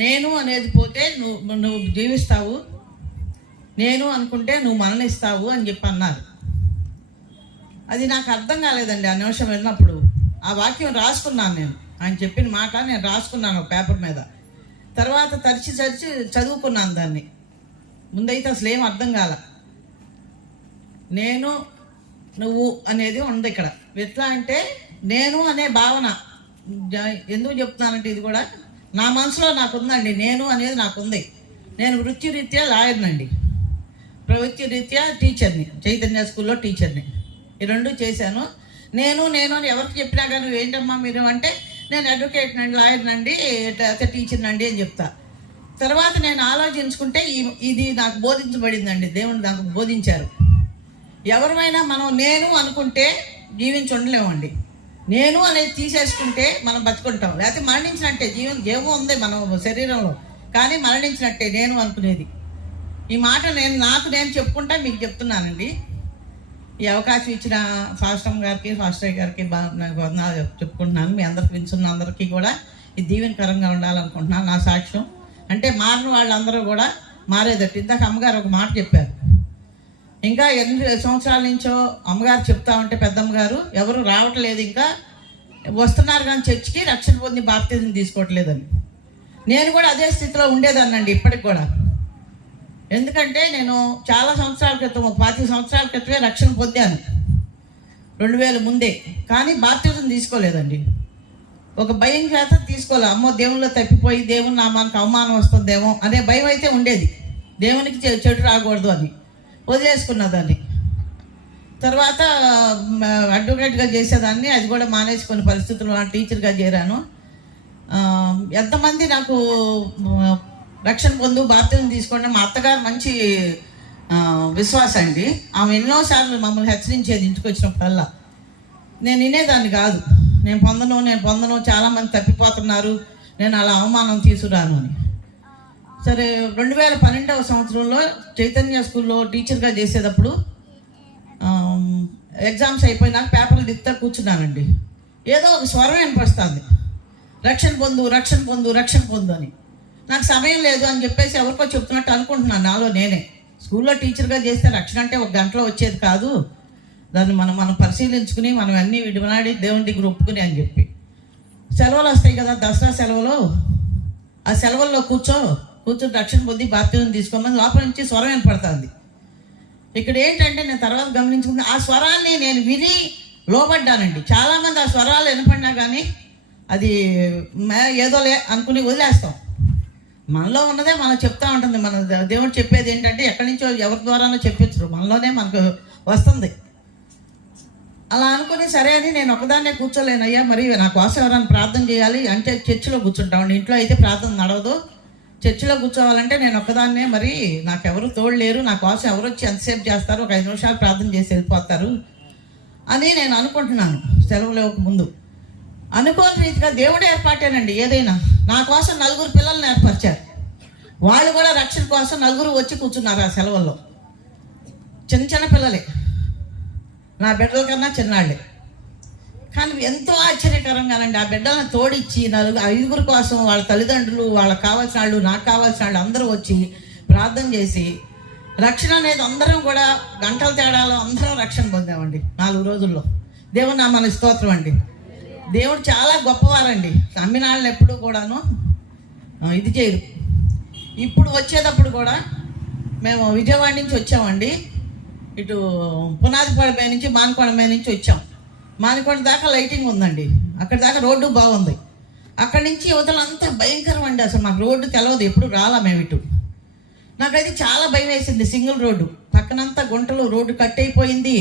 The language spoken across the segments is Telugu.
నేను అనేది పోతే నువ్వు జీవిస్తావు, నేను అనుకుంటే నువ్వు మరణిస్తావు అని చెప్పి అన్నారు. అది నాకు అర్థం కాలేదండి. ఆ నిమిషం వెళ్ళినప్పుడు ఆ వాక్యం రాసుకున్నాను. నేను ఆయన చెప్పిన మాట నేను రాసుకున్నాను పేపర్ మీద. తర్వాత తరిచి చదువుకున్నాను దాన్ని. ముందైతే అసలు ఏం అర్థం కాల. నేను నువ్వు అనేది ఉంది ఇక్కడ. ఎట్లా అంటే నేను అనే భావన ఎందుకు చెప్తున్నానంటే ఇది కూడా నా మనసులో నాకుందండి. నేను అనేది నాకుంది. నేను వృత్తిరీత్యా లాయర్నండి, ప్రవృత్తిరీత్యా టీచర్ని, చైతన్య స్కూల్లో టీచర్ని. ఈ రెండు చేశాను. నేను అని ఎవరికి చెప్పినా కానీ నువ్వు ఏంటమ్మా మీరు అంటే నేను అడ్వకేట్ నండి, లాయర్నండి, లేకపోతే టీచర్నండి అని చెప్తా. తర్వాత నేను ఆలోచించుకుంటే ఇది నాకు బోధించబడిందండి. దేవుడు నాకు బోధించారు. ఎవరైనా మనం నేను అనుకుంటే జీవించి ఉండలేమండి. నేను అనేది తీసేసుకుంటే మనం బతుకుంటాం, లేకపోతే మరణించినట్టే. జీవం ఉంది మన శరీరంలో, కానీ మరణించినట్టే నేను అనుకునేది. ఈ మాట నేను చెప్పుకుంటా మీకు చెప్తున్నానండి. ఈ అవకాశం ఇచ్చిన ఫాస్టమ్ గారికి, ఫాస్టర్ గారికి నాకు వందనాలు చెప్పుకుంటున్నాను. మీ అందరికి వింటున్న అందరికీ కూడా ఇది దీవెనకరంగా ఉండాలనుకుంటున్నాను. నా సాక్ష్యం అంటే మారిన వాళ్ళందరూ కూడా మారేదట్టు. ఇందాక అమ్మగారు ఒక మాట చెప్పారు. ఇంకా 8 సంవత్సరాల నుంచో అమ్మగారు చెప్తా ఉంటే పెద్దమ్మగారు ఎవరు రావట్లేదు, ఇంకా వస్తున్నారు కానీ చర్చికి రక్షణ పొంది బాప్తిజం తీసుకోవట్లేదని. నేను కూడా అదే స్థితిలో ఉండేదాన్నండి ఇప్పటికి కూడా. ఎందుకంటే నేను చాలా సంవత్సరాల క్రితం, 25 సంవత్సరాల క్రితమే రక్షణ పొందాను, 2000 ముందే. కానీ బాప్తిజం తీసుకోలేదండి. ఒక భయం చేత తీసుకోలే. అమ్మో దేవుల్లో తప్పిపోయి దేవుని నామానికి అవమానం వస్తుందేమో అనే భయం అయితే ఉండేది. దేవునికి చెడు రాకూడదు అని వదిలేసుకున్న దాన్ని. తర్వాత అడ్వకేట్గా చేసేదాన్ని, అది కూడా మానేసుకున్న పరిస్థితుల్లో టీచర్గా చేరాను. ఎంతమంది నాకు రక్షణ పొందు బాప్తిజం తీసుకోండి. మా అత్తగారు మంచి విశ్వాసం అండి. ఆమె ఎన్నోసార్లు మమ్మల్ని హెచ్చరించేది ఇంటికి వచ్చినప్పుడల్లా. నేను వినేదాన్ని కాదు. నేను పొందను, చాలామంది తప్పిపోతున్నారు, నేను అలా అవమానం తీసుకురాను అని. సరే 2012వ సంవత్సరంలో చైతన్య స్కూల్లో టీచర్గా చేసేటప్పుడు ఎగ్జామ్స్ అయిపోయినాక పేపర్లు దిక్తా కూర్చున్నానండి. ఏదో ఒక స్వరం వినిపిస్తుంది, రక్షణ పొందు అని. నాకు సమయం లేదు అని చెప్పేసి ఎవరికో చెప్తున్నట్టు అనుకుంటున్నాను నాలో నేనే. స్కూల్లో టీచర్గా చేస్తే రక్షణ అంటే 1 గంటలో వచ్చేది కాదు, దాన్ని మనం పరిశీలించుకుని మనం అన్నీ విడివనాడి దేవుని దగ్గర ఒప్పుకుని అని చెప్పి. సెలవులు వస్తాయి కదా, దసరా సెలవులు. ఆ సెలవుల్లో కూర్చొని రక్షణ పొంది బాప్తిజం తీసుకోమని లోపల నుంచి స్వరం వినపడుతుంది. ఇక్కడ ఏంటంటే నేను తర్వాత గమనించుకుంటే ఆ స్వరాన్ని నేను విని లోబడ్డానండి. చాలామంది ఆ స్వరాలు వినపడినా కానీ అది ఏదోలే అనుకుని వదిలేస్తాం. మనలో ఉన్నదే మనం చెప్తా ఉంటుంది. మన దేవుడు చెప్పేది ఏంటంటే ఎక్కడి నుంచో ఎవరి ద్వారానో చెప్పించరు, మనలోనే మనకు వస్తుంది. అలా అనుకుని సరే అని నేను ఒకదాన్నే కూర్చోలేనయ్యా, మరి నా కోసం ఎవరైనా ప్రార్థన చేయాలి అంటే చర్చిలో కూర్చుంటామండి. ఇంట్లో అయితే ప్రార్థన నడవదు. చర్చిలో కూర్చోవాలంటే నేను ఒక్కదాన్నే, మరి నాకెవరు తోడు లేరు, నా కోసం ఎవరు వచ్చి ఎంతసేపు చేస్తారు, ఒక 5 నిమిషాలు ప్రార్థన చేసి వెళ్ళిపోతారు అని నేను అనుకుంటున్నాను. సెలవులు ముందు అనుకోని రీతిగా దేవుడు ఏర్పాటేనండి ఏదైనా. నా కోసం 4 పిల్లల్ని ఏర్పరిచారు. వాళ్ళు కూడా రక్షణ కోసం 4 వచ్చి కూర్చున్నారు ఆ సెలవుల్లో. చిన్న పిల్లలే, నా బిడ్డల కన్నా చిన్నాళ్ళే. కానీ ఎంతో ఆశ్చర్యకరంగానండి ఆ బిడ్డలను తోడిచ్చి 5 కోసం వాళ్ళ తల్లిదండ్రులు, వాళ్ళకి కావాల్సిన వాళ్ళు, నాకు కావాల్సిన వాళ్ళు అందరూ వచ్చి ప్రార్థన చేసి రక్షణ అనేది అందరం కూడా గంటల తేడాలో అందరం రక్షణ పొందామండి 4 రోజుల్లో. దేవుని నామానికి స్తోత్రం అండి. దేవుడు చాలా గొప్పవారండి. నమ్మిన వాళ్ళని ఎప్పుడు కూడాను ఇది చేయరు. ఇప్పుడు వచ్చేటప్పుడు కూడా మేము విజయవాడ నుంచి వచ్చామండి. ఇటు పునాదిపాడ మీద నుంచి మానకొండ మీద నుంచి వచ్చాం. మానకొండ దాకా లైటింగ్ ఉందండి, అక్కడి దాకా రోడ్డు బాగుంది. అక్కడి నుంచి యువతలంతా భయంకరం అండి. అసలు మాకు రోడ్డు తెలవదు, ఎప్పుడు రాలా మేము ఇటు. నాకైతే చాలా భయం వేసింది. సింగిల్ రోడ్డు, పక్కనంతా గుంటలు, రోడ్డు కట్ అయిపోయింది.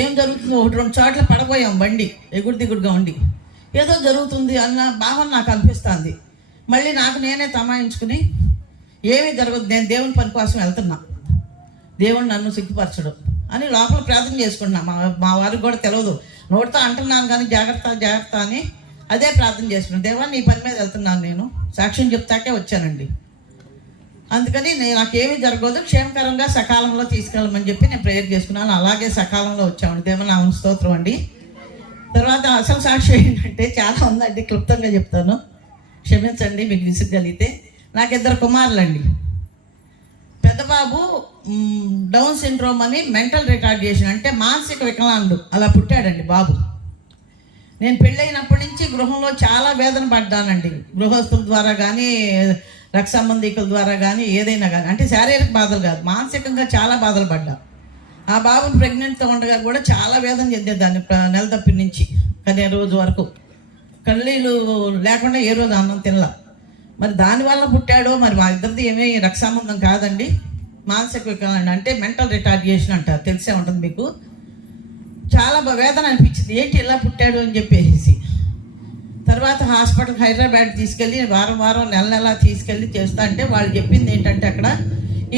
ఏం జరుగుతుందో 1-2 చోట్ల పడబోయాం, బండి ఎగుడు దిగుడుగా ఉండి. ఏదో జరుగుతుంది అన్న భావన నాకు అనిపిస్తుంది. మళ్ళీ నాకు నేనే తమాయించుకుని ఏమీ జరగదు, నేను దేవుని పని కోసం వెళ్తున్నా, దేవుడు నన్ను సిగ్గుపరచడు అని లోపల ప్రార్థన చేసుకుంటున్నా. మా వారికి కూడా తెలియదు, నోటితో అంటున్నాను కానీ జాగ్రత్త అని అదే ప్రార్థన చేసుకున్నాను. దేవా నీ పని మీద వెళ్తున్నాను, నేను సాక్ష్యం చెప్తాకే వచ్చానండి. అందుకని నాకేమీ జరగదు, క్షేమకరంగా సకాలంలో తీసుకెళ్ళమని చెప్పి నేను ప్రేయర్ చేసుకున్నాను. అలాగే సకాలంలో వచ్చామండి. దేవుని నామమునకు స్తోత్రం అండి. తర్వాత అసలు సాక్ష్యం ఏంటంటే చాలా ఉందండి, క్లుప్తంగా చెప్తాను, క్షమించండి మీకు విసుగలిగితే. నాకు 2 కుమారులండి. పెద్ద బాబు డౌన్ సిండ్రోమ్ అని మెంటల్ రిటార్డేషన్, అంటే మానసిక వికలాంగుడు, అలా పుట్టాడండి బాబు. నేను పెళ్ళైనప్పటి నుంచి గృహంలో చాలా వేదన పడ్డానండి. గృహస్థుల ద్వారా కానీ, రక్త సంబంధికుల ద్వారా కానీ, ఏదైనా కానీ. అంటే శారీరక బాధలు కాదు, మానసికంగా చాలా బాధలు పడ్డా. ఆ బాబుని ప్రెగ్నెంట్తో ఉండగా కూడా చాలా వేదన చెందేదాన్ని. నెల తప్పి నుంచి కానీ రోజు వరకు కన్నీళ్ళు లేకుండా ఏ రోజు అన్నం తినలా. మరి దానివల్ల పుట్టాడో మరి మా ఇద్దరిది ఏమీ రక్త సంబంధం కాదండి, మానసిక వికలాంగుడు, అంటే మెంటల్ రిటార్డేషన్ అంటారు, తెలిసే ఉంటుంది మీకు. చాలా వేదన అనిపించింది, ఏంటి ఇలా పుట్టాడు అని చెప్పేసి. తర్వాత హాస్పిటల్కి హైదరాబాద్ తీసుకెళ్ళి వారం నెల తీసుకెళ్ళి చేస్తా అంటే వాళ్ళు చెప్పింది ఏంటంటే, అక్కడ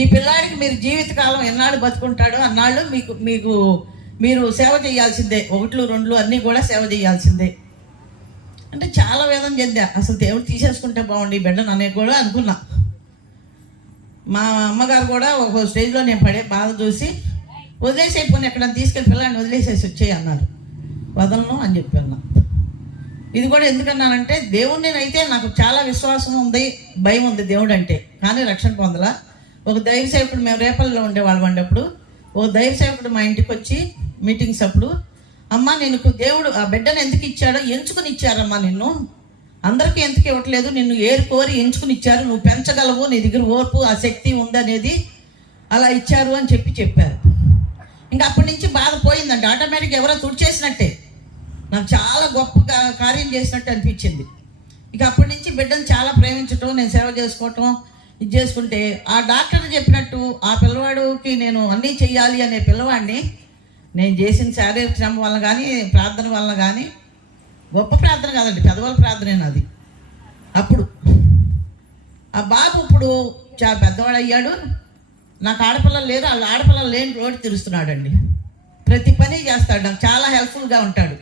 ఈ పిల్లాడికి మీరు జీవితకాలం ఎన్నాళ్ళు బతుకుంటాడో అన్నాళ్ళు మీరు సేవ చేయాల్సిందే, 1, 2 అన్నీ కూడా సేవ చేయాల్సిందే. అంటే చాలా వేదన చెందా. అసలు దేవుడు తీసేసుకుంటే బాగుండి ఈ బిడ్డను అనే కూడా అనుకున్నా. మా అమ్మగారు కూడా ఒక స్టేజ్లో నేను పడే బాధ చూసి, వదిలేసేయిపోయి ఎక్కడైనా తీసుకెళ్ళి పిల్లాడిని వదిలేసేసి వచ్చేయి అన్నారు. వదలను అని చెప్పాను. ఇది కూడా ఎందుకన్నానంటే, దేవుడిని అయితే నాకు చాలా విశ్వాసం ఉంది, భయం ఉంది దేవుడు అంటే, కానీ రక్షణ పొందలా. ఒక దైవ సేవకుడు, మేము రేపల్లో ఉండేవాళ్ళం అప్పుడు, ఓ దైవ సేవకుడు మా ఇంటికి వచ్చి మీటింగ్స్ అప్పుడు, అమ్మ నేను దేవుడు ఆ బిడ్డను ఎందుకు ఇచ్చాడో ఎంచుకుని ఇచ్చారమ్మా, నిన్ను అందరికీ ఎందుకు ఇవ్వట్లేదు, నిన్ను కోరి ఎంచుకుని ఇచ్చారు, నువ్వు పెంచగలవు, నీ దగ్గర ఓర్పు ఆ శక్తి ఉందనేది అలా ఇచ్చారు అని చెప్పారు. ఇంకా అప్పటి నుంచి బాధ పోయిందండి, ఆటోమేటిక్గా ఎవరో తుడిచేసినట్టే, నాకు చాలా గొప్ప కార్యం చేసినట్టు అనిపించింది. ఇక అప్పటి నుంచి బిడ్డను చాలా ప్రేమించటం, నేను సేవ చేసుకోవటం ఇది చేసుకుంటే, ఆ డాక్టర్ చెప్పినట్టు ఆ పిల్లవాడికి నేను అన్నీ చెయ్యాలి అనే పిల్లవాడిని నేను చేసిన శారీరక శ్రమ వల్ల కానీ, ప్రార్థన వల్ల కానీ, గొప్ప ప్రార్థన కాదండి, పెద్దవాళ్ళ ప్రార్థన అది. అప్పుడు ఆ బాబు ఇప్పుడు చాలా పెద్దవాడు అయ్యాడు. నాకు ఆడపిల్లలు లేరు, వాళ్ళ ఆడపిల్లలు లేని రోడ్డు తిరుస్తున్నాడండి. ప్రతి పని చేస్తాడు, నాకు చాలా హెల్ప్ఫుల్గా ఉంటాడు.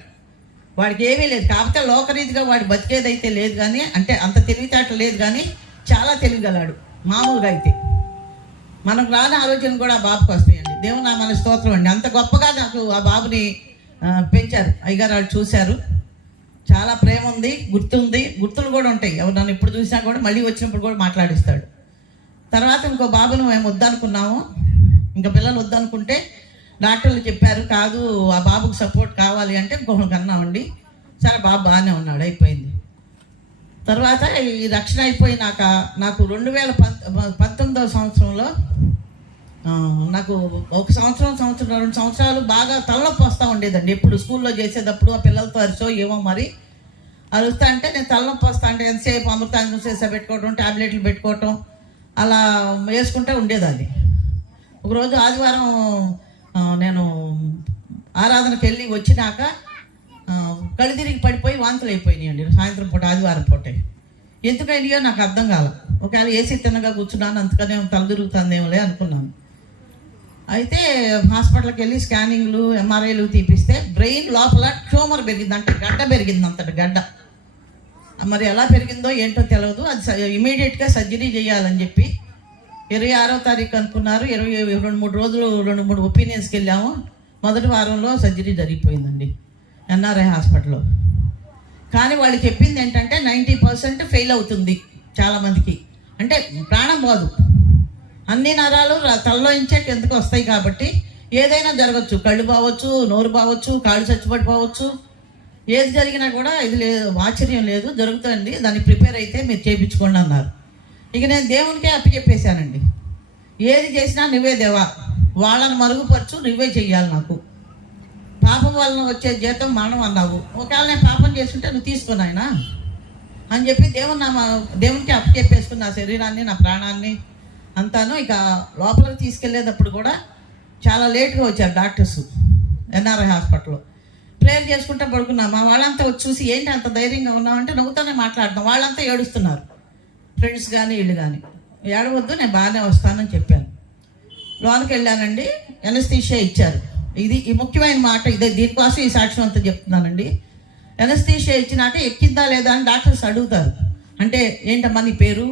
వాడికి ఏమీ లేదు, కాకపోతే లోకరీతిగా వాడు బతికేదైతే లేదు కానీ, అంటే అంత తెలివితేటలు లేదు కానీ చాలా తెలివిగలాడు. మామూలుగా అయితే మనకు రాని ఆలోచన కూడా ఆ బాబుకి వస్తాయండి. దేవుని నామమున స్తోత్రం అండి. అంత గొప్పగా నాకు ఆ బాబుని పెంచారు. అయ్యగారు వాళ్ళు చూశారు. చాలా ప్రేమ ఉంది, గుర్తులు కూడా ఉంటాయి. ఎవరు నన్ను ఇప్పుడు చూసినా కూడా మళ్ళీ వచ్చినప్పుడు కూడా మాట్లాడిస్తాడు. తర్వాత ఇంకో బాబును మేము వద్దనుకున్నాము. ఇంకా పిల్లలు వద్దనుకుంటే డాక్టర్లు చెప్పారు, కాదు ఆ బాబుకు సపోర్ట్ కావాలి అంటే ఇంకొకరికి అన్నామండి. సరే బాబు బాగానే ఉన్నాడు, అయిపోయింది. తర్వాత ఈ రక్షణ అయిపోయినాక నాకు 2019వ సంవత్సరంలో నాకు 1 సంవత్సరం 2 సంవత్సరాలు బాగా తలనొప్పి వస్తూ ఉండేదండి. ఎప్పుడు స్కూల్లో చేసేటప్పుడు ఆ పిల్లలతో అరిచో ఏమో మరి అరుస్తా అంటే, నేను తలనొప్పి వస్తా అంటే ఎంతసేపు అమృతాంజనం చేసే పెట్టుకోవటం, ట్యాబ్లెట్లు పెట్టుకోవటం అలా వేసుకుంటే ఉండేదాన్ని. ఒకరోజు ఆదివారం నేను ఆరాధనకి వెళ్ళి వచ్చినాక కళ్ళు తిరిగి పడిపోయి వాంతులు అయిపోయినాయండి. సాయంత్రం పూట, ఆదివారం పూటే. ఎందుకైనాయో నాకు అర్థం కాల. ఒకవేళ ఏసీ తిన్నగా కూర్చున్నాను, అంతకనే తల తిరుగుతుందేమోలే అనుకున్నాను. అయితే హాస్పిటల్కి వెళ్ళి స్కానింగ్లు, ఎంఆర్ఐలు తీపిస్తే బ్రెయిన్ లోపల ట్యూమర్ పెరిగింది, అంటే గడ్డ పెరిగింది, అంతటి గడ్డ. మరి ఎలా పెరిగిందో ఏంటో తెలియదు. అది ఇమీడియట్గా సర్జరీ చేయాలని చెప్పి 26వ తారీఖు అనుకున్నారు. 23 రోజులు 2-3 ఒపీనియన్స్కి వెళ్ళాము. మొదటి వారంలో సర్జరీ జరిగిపోయిందండి ఎన్ఆర్ఐ హాస్పిటల్లో. కానీ వాళ్ళు చెప్పింది ఏంటంటే 90% ఫెయిల్ అవుతుంది చాలామందికి, అంటే ప్రాణం పోదు. అన్ని నరాలు తలలో ఇంచే కిందకు వస్తాయి కాబట్టి ఏదైనా జరగచ్చు. కళ్ళు బావచ్చు, నోరు బావచ్చు, కాళ్ళు చచ్చిపడిపోవచ్చు. ఏది జరిగినా కూడా ఇది లేదు, ఆశ్చర్యం లేదు, జరుగుతుంది. దాన్ని ప్రిపేర్ అయితే మీరు చేయించుకోండి అన్నారు. ఇక నేను దేవునికే అప్పచెప్పేశానండి. ఏది చేసినా నువ్వే దేవా, వాళ్ళని మరుగుపరచు, నువ్వే చెయ్యాలి. నాకు పాపం వలన వచ్చే జీతం మరణం అన్నావు, ఒకవేళ నేను పాపం చేసుకుంటే నువ్వు తీసుకుని ఆయన అని చెప్పి దేవునికి అప్పచెప్పేసుకుని నా శరీరాన్ని, నా ప్రాణాన్ని అంతాను. ఇక లోపలికి తీసుకెళ్లేటప్పుడు కూడా చాలా లేట్గా వచ్చారు డాక్టర్స్ ఎన్ఆర్ఐ హాస్పిటల్లో. ప్రేయర్ చేసుకుంటా పడుకున్నా. మా వాళ్ళంతా వచ్చి చూసి, ఏంటి అంత ధైర్యంగా ఉన్నామంటే నవ్వుతానే మాట్లాడతాం. వాళ్ళంతా ఏడుస్తున్నారు, ఫ్రెండ్స్ కానీ వీళ్ళు కానీ. ఏడవద్దు, నేను బాగానే వస్తానని చెప్పాను. లోనికి వెళ్ళానండి, ఎనస్థీషియా ఇచ్చారు. ఈ ముఖ్యమైన మాట ఇదే, దీనికోసం ఈ సాక్ష్యం అంతా చెప్తున్నానండి. ఎనస్థీషియా ఇచ్చినాక ఎక్కిందా లేదా అని డాక్టర్స్ అడుగుతారు. అంటే ఏంటమ్మా నీ పేరు,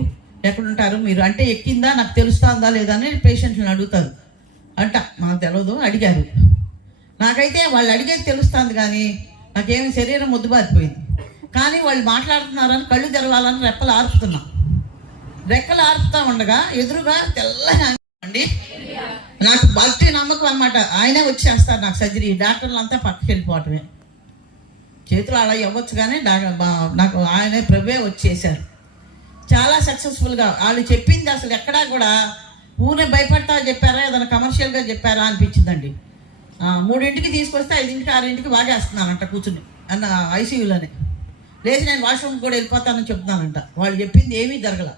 ఎక్కడుంటారు మీరు, అంటే ఎక్కిందా నాకు తెలుస్తుందా లేదా అని పేషెంట్లను అడుగుతారు. నాకు తెలియదు, అడిగారు. నాకైతే వాళ్ళు అడిగేది తెలుస్తుంది కానీ నాకేమి శరీరం ముద్దుబారిపోయింది. కానీ వాళ్ళు మాట్లాడుతున్నారని కళ్ళు తెరవాలని రెప్పలు ఆర్పుతున్నా. రెక్కలు ఆర్పుతా ఉండగా ఎదురుగా తెల్లగా అండి, నాకు భక్తి నమ్మకం అనమాట. ఆయనే వచ్చేస్తారు నాకు సర్జరీ, డాక్టర్లు అంతా పక్కకి వెళ్ళిపోవటమే. చేతులు అలా ఇవ్వచ్చు కానీ నాకు ఆయనే ప్రభువే వచ్చేసారు. చాలా సక్సెస్ఫుల్గా వాళ్ళు చెప్పింది అసలు ఎక్కడా కూడా ఊరే భయపడతా చెప్పారా, ఏదైనా కమర్షియల్గా చెప్పారా అనిపించిందండి. 3ంటికి తీసుకొస్తే 5ంటికి 6ంటికి వాగేస్తున్నానంట కూర్చుని అన్న ఐసీయూలోనే. లేచి నేను వాష్రూమ్కి కూడా వెళ్ళిపోతానని చెప్తున్నానంట. వాళ్ళు చెప్పింది ఏమీ జరగల,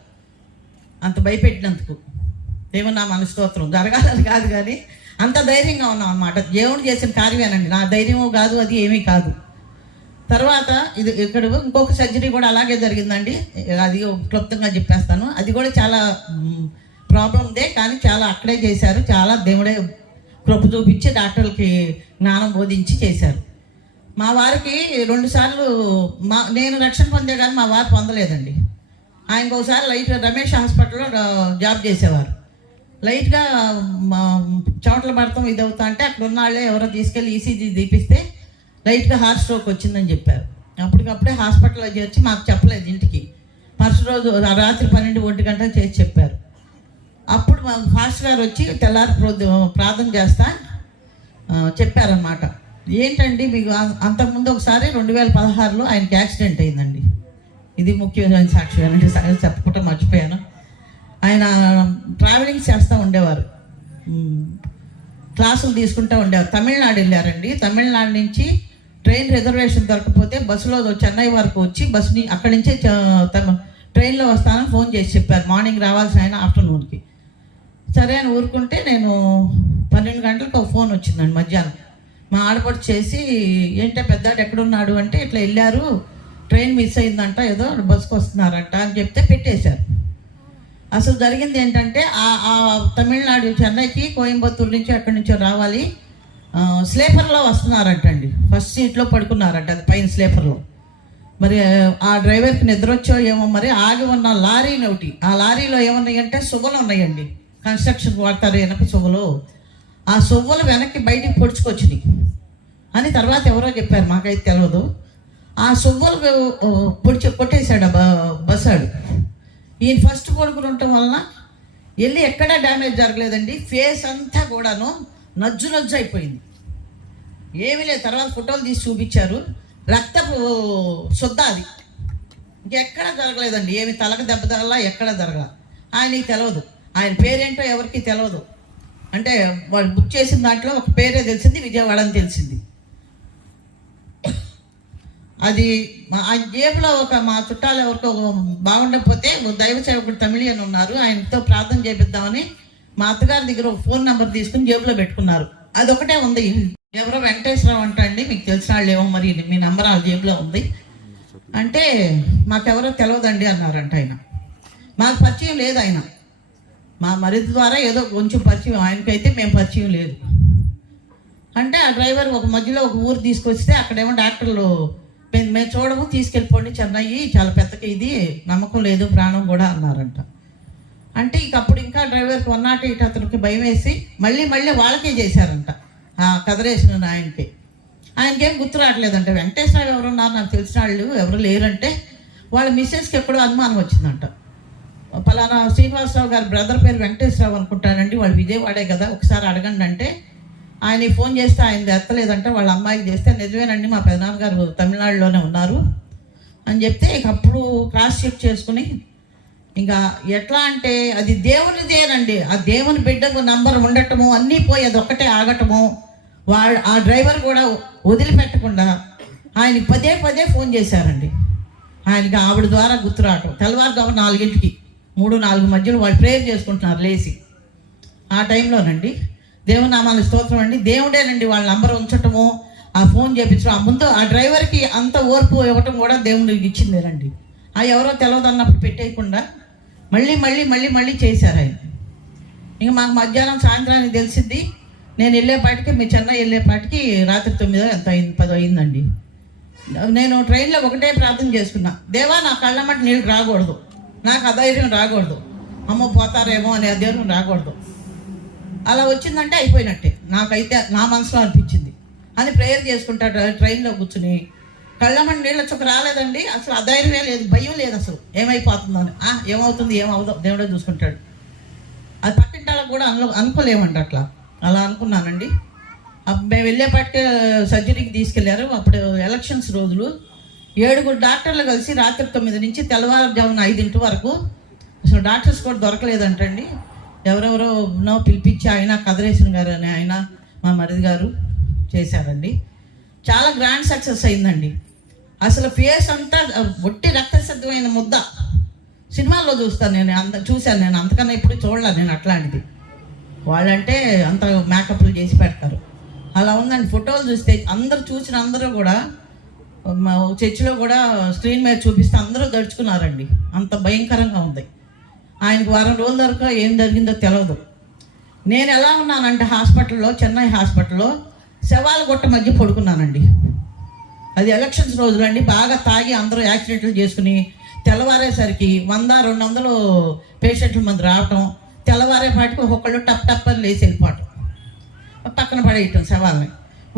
అంత భయపెట్టినందుకు. ఏమన్నా మన స్తోత్రం జరగాలని కాదు కానీ అంత ధైర్యంగా ఉన్నాం అన్నమాట. దేవుడు చేసిన కార్యమేనండి, నా ధైర్యమో కాదు, అది ఏమీ కాదు. తర్వాత ఇక్కడ ఇంకొక సర్జరీ కూడా అలాగే జరిగిందండి. అది క్లుప్తంగా చెప్పేస్తాను. అది కూడా చాలా ప్రాబ్లందే, కానీ చాలా అక్కడే చేశారు. చాలా దేవుడే కృప చూపించి డాక్టర్లకి జ్ఞానం బోధించి చేశారు. మా వారికి 2 సార్లు నేను రక్షణ పొందే కానీ మా వారు పొందలేదండి. ఆయనకు ఒకసారి లైట్ రమేష్ హాస్పిటల్లో జాబ్ చేసేవారు. లైట్గా చోట్ల పడతాం ఇది అవుతా అంటే అక్కడ ఉన్న వాళ్ళే ఎవరో తీసుకెళ్ళి ఈసీజీ తీపిస్తే లైట్గా హార్ట్ స్ట్రోక్ వచ్చిందని చెప్పారు. అప్పటికప్పుడే హాస్పిటల్లో చేర్చి మాకు చెప్పలేదు ఇంటికి. ఫస్ట్ రోజు రాత్రి 12-1 గంట చేసి చెప్పారు. అప్పుడు మా ఫాస్ట్ గారు వచ్చి తెల్లారి ప్రార్థన చేస్తా చెప్పారనమాట. ఏంటండి మీకు అంతకుముందు ఒకసారి 2016లో ఆయనకి యాక్సిడెంట్ అయిందండి. ఇది ముఖ్యమైన సాక్షి అంటే చెప్పకుండా మర్చిపోయాను. ఆయన ట్రావెలింగ్ చేస్తూ ఉండేవారు, క్లాసులు తీసుకుంటూ ఉండేవారు. తమిళనాడు వెళ్ళారండి. తమిళనాడు నుంచి ట్రైన్ రిజర్వేషన్ దొరకపోతే బస్సులో చెన్నై వరకు వచ్చి బస్సుని అక్కడి నుంచే ట్రైన్లో వస్తానని ఫోన్ చేసి చెప్పారు. మార్నింగ్ రావాల్సిన ఆయన ఆఫ్టర్నూన్కి. సరే అని ఊరుకుంటే నేను 12 గంటలకు ఒక ఫోన్ వచ్చిందండి మధ్యాహ్నం. మా ఆడపడి చేసి ఏంటంటే పెద్దాడు ఎక్కడున్నాడు అంటే ఇట్లా వెళ్ళారు, ట్రైన్ మిస్ అయిందంట, ఏదో బస్సుకు వస్తున్నారంట అని చెప్తే పెట్టేశారు. అసలు జరిగింది ఏంటంటే ఆ తమిళనాడు చెన్నైకి కోయంబత్తూరు నుంచి అక్కడి నుంచో రావాలి, స్లీపర్లో వస్తున్నారంటండి. ఫస్ట్ సీట్లో పడుకున్నారంట, అది పైన స్లీపర్లో. మరి ఆ డ్రైవర్కి నిద్ర వచ్చో ఏమో మరి ఆగి ఉన్న లారీని ఒకటి, ఆ లారీలో ఏమున్నాయంటే సువ్వలు ఉన్నాయండి, కన్స్ట్రక్షన్ వాడతారు వెనక సువ్వలు. ఆ సువ్వలు వెనక్కి బయటికి పొడుచుకొచ్చినాయి అని తర్వాత ఎవరో చెప్పారు, మాకైతే తెలియదు. ఆ సువ్వలు కొట్టేశాడు బస్సాడు. ఈయన ఫస్ట్ పడుకుని ఉండటం వలన వెళ్ళి ఎక్కడా డ్యామేజ్ జరగలేదండి. ఫేస్ అంతా కూడాను నజ్జు అయిపోయింది, ఏమీ లేదు. తర్వాత ఫోటోలు తీసి చూపించారు, రక్తపు శుద్ధ, అది ఇంకెక్కడా జరగలేదండి. ఏమి తలకు దెబ్బ తగలా, ఎక్కడా జరగల. ఆయనకి తెలియదు, ఆయన పేరేంటో ఎవరికి తెలియదు. అంటే వాళ్ళు బుక్ చేసిన దాంట్లో ఒక పేరే తెలిసింది, విజయవాడ అని తెలిసింది. అది ఆయన జేబులో మా చుట్టాలు ఎవరికో బాగుండకపోతే దైవ సేవకుడు తమిళియన్ ఉన్నారు, ఆయనతో ప్రార్థన చేపిద్దామని మా అత్తగారి దగ్గర ఒక ఫోన్ నెంబర్ తీసుకుని జేబులో పెట్టుకున్నారు. అదొకటే ఉంది. ఎవరో వెంకటేశ్వరరావు అంట అండి, మీకు తెలిసిన వాళ్ళు ఏమో మరి మీ నెంబర్ ఆ జేబులో ఉంది అంటే మాకెవరో తెలియదండి అన్నారంట. ఆయన మాకు పరిచయం లేదు, ఆయన మా మరిది ద్వారా ఏదో కొంచెం పరిచయం, ఆయనకైతే మేము పరిచయం లేదు. అంటే ఆ డ్రైవర్ ఒక మధ్యలో ఒక ఊరు తీసుకొస్తే అక్కడేమో డాక్టర్లు మేము చూడము, తీసుకెళ్ళిపోండి చెన్నై, చాలా పెద్దగా ఇది, నమ్మకం లేదు ప్రాణం కూడా అన్నారంట. అంటే ఇక అప్పుడు ఇంకా డ్రైవర్కి 108 అతనికి భయం వేసి మళ్ళీ వాళ్ళకే చేశారంట, కదరేసిన ఆయనకేం గుర్తు రావట్లేదంట. వెంకటేశ్వరరావు ఎవరు ఉన్నారు, నాకు తెలిసిన వాళ్ళు ఎవరు లేరంటే వాళ్ళ మిస్సెస్కి ఎక్కడో అనుమానం వచ్చిందంట. పలానా శ్రీనివాసరావు గారి బ్రదర్ పేరు వెంకటేశ్వరరావు అనుకుంటానండి, వాళ్ళు విజయవాడే కదా, ఒకసారి అడగండి అంటే ఆయన ఫోన్ చేస్తే ఆయన ఎత్తలేదంటే వాళ్ళ అమ్మాయికి చేస్తే నిజమేనండి మా పెదనాన్నగారు తమిళనాడులోనే ఉన్నారు అని చెప్తే ఇక అప్పుడు క్రాస్ చెక్ చేసుకుని ఇంకా ఎట్లా అంటే అది దేవునిదేనండి. ఆ దేవుని బిడ్డకు నంబర్ ఉండటము అన్నీ పోయి అది ఒక్కటే ఆగటము, ఆ డ్రైవర్ కూడా వదిలిపెట్టకుండా ఆయనకి పదే ఫోన్ చేశారండి. ఆయనకి ఆవిడ ద్వారా గుర్తు రావటం, తెల్లవారుజాము 4ంటికి 3-4 మధ్యలో వాళ్ళు ప్రేయర్ చేసుకుంటున్నారు లేచి. ఆ టైంలోనండి దేవుని నామాన్ని స్తోత్రం అండి, దేవుడేనండి వాళ్ళ నంబర్ ఉంచటము, ఆ ఫోన్ చేయించడం, ఆ ముందు ఆ డ్రైవర్కి అంత ఓర్పు ఇవ్వటం కూడా దేవుడికి ఇచ్చిందేనండి. ఆ ఎవరో తెలియదు అన్నప్పుడు పెట్టేయకుండా మళ్ళీ చేశారు ఆయన. ఇంక మాకు మధ్యాహ్నం సాయంత్రానికి తెలిసింది. నేను వెళ్ళేపాటికి మీ చెన్నై వెళ్ళేపాటికి రాత్రి 9 ఎంత అయింది, 10 అయిందండి. నేను ట్రైన్లో ఒకటే ప్రార్థన చేసుకున్నా, దేవా నా కళ్ళమ్మటి నీళ్ళు రాకూడదు, నాకు అధైర్యం రాకూడదు, అమ్మ పోతారేమో అనే అధైర్యం రాకూడదు. అలా వచ్చిందంటే అయిపోయినట్టే నాకైతే నా మనసులో అనిపించింది అని ప్రేయర్ చేసుకుంటా ట్రైన్లో కూర్చుని కళ్ళమని నీళ్ళ చుక్క రాలేదండి. అసలు అధైర్యమే లేదు, భయం లేదు అసలు. ఏమైపోతుందని, ఏమవుతుంది ఏమవుదో దేవుడే చూసుకుంటాడు. అది పట్టింటాలకు కూడా అనుకోలేమండి. అలా అనుకున్నానండి. మేము వెళ్ళేపట్టే సర్జరీకి తీసుకెళ్లారు. అప్పుడు ఎలక్షన్స్ రోజులు 7 డాక్టర్లు కలిసి రాత్రి 9 నుంచి తెల్లవారుజామున 5 వరకు అసలు డాక్టర్స్ కూడా దొరకలేదంటండి. ఎవరెవరో పిలిపించి ఆయన కదిరేసిన గారు అని ఆయన మా మరిది గారు చేశారండి. చాలా గ్రాండ్ సక్సెస్ అయిందండి. అసలు ఫేస్ అంతా ఒట్టి రక్తసిద్ధమైన ముద్ద. సినిమాల్లో చూస్తాను నేను, చూశాను నేను, అంతకన్నా ఇప్పుడు చూడలే నేను అట్లాంటిది. వాళ్ళంటే అంత మేకప్లు చేసి పెడతారు. అలా ఉందండి. ఫోటోలు చూస్తే అందరూ చూసిన అందరూ కూడా చర్చిలో కూడా స్క్రీన్ మీద చూపిస్తే అందరూ దడుచుకున్నారండి. అంత భయంకరంగా ఉంది. ఆయనకు 1 వారం రోజుల వరకు ఏం జరిగిందో తెలియదు. నేను ఎలా ఉన్నానంటే హాస్పిటల్లో, చెన్నై హాస్పిటల్లో శవాల గుట్ట మధ్య పడుకున్నానండి. అది ఎలక్షన్స్ రోజులండి. బాగా తాగి అందరూ యాక్సిడెంట్లు చేసుకుని తెల్లవారేసరికి 100-200 పేషెంట్ల మంది రావటం, తెల్లవారేపాటికి ఒక్కొక్కళ్ళు టప్ అని లేచి వెళ్ళిపోవటం, పక్కన పడేయటం శవాలని.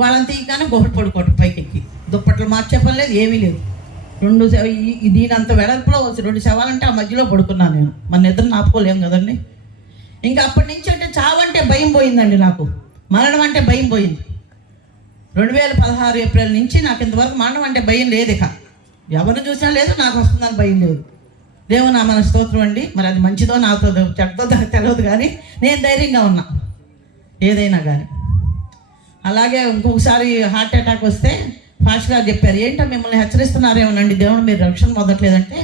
వాళ్ళని తీయగానే గొప్పటి పడుకోవటం పైకెక్కి. దుప్పట్లు మార్చే పని లేదు, ఏమీ లేదు. దీనంత వెడల్పులో 2 శవాలంటే ఆ మధ్యలో పడుకున్నాను నేను. మన నిద్రను ఆపుకోలేము కదండి. ఇంకా అప్పటి నుంచి అంటే చావంటే భయం పోయిందండి నాకు. మరణం అంటే భయం పోయింది. 2016 ఏప్రిల్ నుంచి నాకు ఇంతవరకు మరణం అంటే భయం లేదు. ఇక ఎవరు చూసినా లేదు, నాకు వస్తుందని భయం లేదు. దేవుని నామమున స్తోత్రం అండి. మరి అది మంచిదో నాతో చెడ్డదో తెలియదు, కానీ నేను ధైర్యంగా ఉన్నా ఏదైనా కానీ. అలాగే ఇంకొకసారి హార్ట్ అటాక్ వస్తే ఫాస్ట్ గారు చెప్పారు, ఏంటో మిమ్మల్ని హెచ్చరిస్తున్నారేమోనండి దేవుడు, మీరు రక్షణ పొందట్లేదంటే.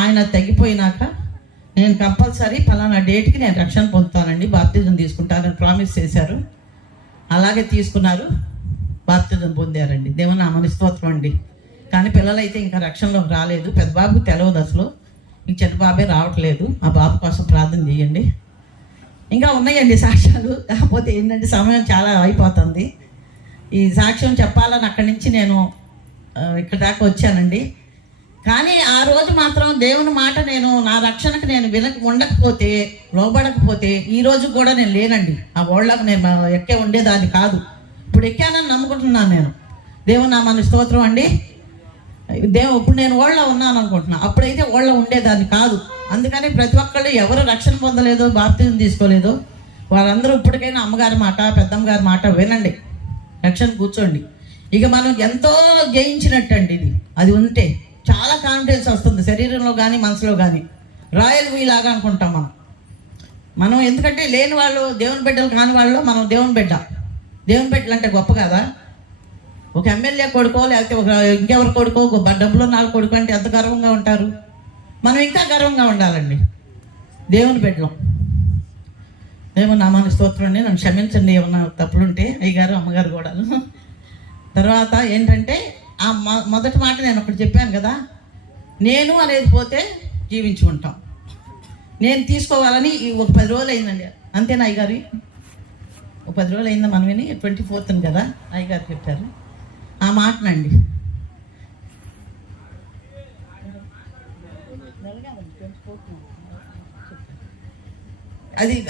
ఆయన తగ్గిపోయినాక నేను కంపల్సరీ ఫలానా డేట్కి నేను రక్షణ పొందుతానండి, బాప్తిజం తీసుకుంటానని ప్రామిస్ చేశారు. అలాగే తీసుకున్నారు, బాప్తిజం పొందారండి. దేవుని నామమున స్తోత్రం అండి. కానీ పిల్లలైతే ఇంకా రక్షణలోకి రాలేదు. పెద్ద బాబుకి తెలియదు అసలు, ఇంక చిన్న బాబే రావట్లేదు. ఆ బాబు కోసం ప్రార్థన చేయండి. ఇంకా ఉన్నాయండి సాక్ష్యాలు. కాకపోతే ఏంటంటే సమయం చాలా అయిపోతుంది. ఈ సాక్ష్యం చెప్పాలని అక్కడి నుంచి నేను ఇక్కడ దాకా వచ్చానండి. కానీ ఆ రోజు మాత్రం దేవుని మాట నేను నా రక్షణకు నేను ఉండకపోతే, లోబడకపోతే ఈ రోజు కూడా నేను లేనండి. ఆ ఓళ్ళకు నేను ఎక్కే ఉండేదాన్ని కాదు. ఇప్పుడు ఎక్కానని నమ్ముకుంటున్నాను నేను. దేవుని నామమున స్తోత్రం అండి. ఇప్పుడు నేను ఓళ్ళ ఉన్నాను అనుకుంటున్నా, అప్పుడైతే ఓళ్ళ ఉండేదాన్ని కాదు. అందుకని ప్రతి ఒక్కళ్ళు ఎవరు రక్షణ పొందలేదో, బాప్తిజం తీసుకోలేదో వాళ్ళందరూ ఇప్పటికైనా అమ్మగారి మాట, పెద్దమ్మగారి మాట వినండి, రక్షణ కూర్చోండి. ఇక మనం ఎంతో జయించినట్టు అండి. అది ఉంటే చాలా కాన్ఫిడెన్స్ వస్తుంది శరీరంలో కానీ మనసులో కానీ. రాయల్ వీలాగా అనుకుంటాం మనం. ఎందుకంటే లేని వాళ్ళు దేవుని బిడ్డలు కాని వాళ్ళు మనం దేవుని బిడ్డలు అంటే గొప్ప కదా. ఒక ఎమ్మెల్యే కొడుకో లేకపోతే ఒక ఇంకెవరి కొడుకో, ఒక డబ్బులో 4 కొడుకు అంటే ఎంత గర్వంగా ఉంటారు. మనం ఇంకా గర్వంగా ఉండాలండి దేవుని బిడ్డలం. దేవుని నామమున స్తోత్రం అండి. నన్ను క్షమించండి ఏమన్నా తప్పులుంటే, అయ్యగారు అమ్మగారు కూడా. తర్వాత ఏంటంటే ఆ మొదటి మాట నేను ఒకటి చెప్పాను కదా, నేను అనేది పోతే జీవించుకుంటాం. నేను తీసుకోవాలని ఒక 10 రోజులు అయిందండి. అంతేనా అయ్యగారు? ఒక 10 రోజులు అయిందా మనం విని? 24th కదా అయ్యగారు చెప్పారు ఆ మాటనండి.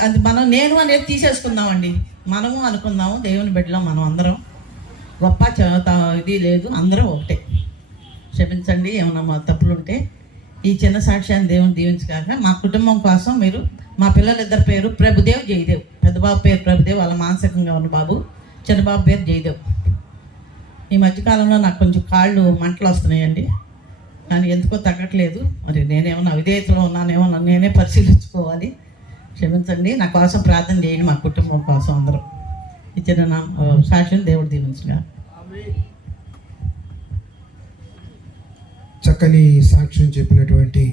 అది మనం నేను అనేది తీసేసుకుందామండి. మనము అనుకుందాము దేవుని బిడ్డలో మనం అందరం గొప్ప ఇది లేదు, అందరం ఒకటే. క్షమించండి ఏమన్నా మా తప్పులుంటే. ఈ చిన్న సాక్ష్యాన్ని దేవుని దీవించగాక. మా కుటుంబం కోసం మీరు, మా పిల్లలిద్దరి పేరు ప్రభుదేవ్, జయదేవ్. పెద్ద బాబు పేరు ప్రభుదేవ్, వాళ్ళ మానసికంగా ఉన్న బాబు. చిన్న బాబు పేరు జయదేవ్. ఈ మధ్యకాలంలో నాకు కొంచెం కాళ్ళు మంటలు వస్తున్నాయండి, కానీ ఎందుకో తగ్గట్లేదు. మరి నేనేమన్నా అవిధేయతలో ఉన్నానేమో, నేనే పరిశీలించుకోవాలి. క్షమించండి. నా కోసం ప్రార్థన చేయండి, మా కుటుంబం కోసం అందరూ. ఇచ్చిన నా సాక్ష్యం దేవుడు దీవించగా. చక్కని సాక్ష్యం చెప్పినటువంటి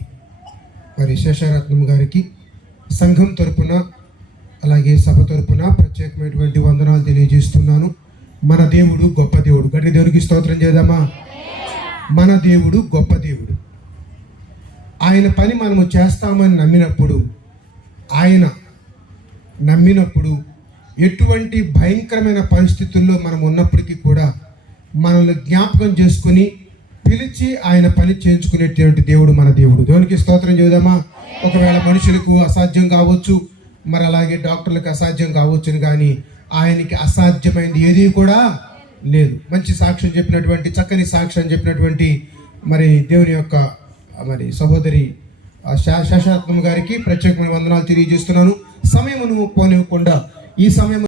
మరి శేషారత్నం గారికి సంఘం తరపున అలాగే సభ తరపున ప్రత్యేకమైనటువంటి వందనాలు తెలియజేస్తున్నాను. మన దేవుడు గొప్ప దేవుడు. గట్టి దేవుడికి స్తోత్రం చేద్దామా. మన దేవుడు గొప్ప దేవుడు. ఆయన పని మనము చేస్తామని నమ్మినప్పుడు ఎటువంటి భయంకరమైన పరిస్థితుల్లో మనం ఉన్నప్పటికీ కూడా మనల్ని జ్ఞాపకం చేసుకుని పిలిచి ఆయన పని చేయించుకునేటువంటి దేవుడు మన దేవుడు. దేవునికి స్తోత్రం చేద్దామా. ఒకవేళ మనుషులకు అసాధ్యం కావచ్చు, మరి అలాగే డాక్టర్లకు అసాధ్యం కావచ్చును, కానీ ఆయనకి అసాధ్యమైనది ఏది కూడా లేదు. మంచి సాక్ష్యం చెప్పినటువంటి, చక్కని సాక్ష్యం చెప్పినటువంటి మరి దేవుని యొక్క మరి సహోదరి శేషారత్నం గారికి ప్రత్యేకమైన వందనాలు తెలియజేస్తున్నాను. సమయమును పోనివ్వకుండా ఈ సమయం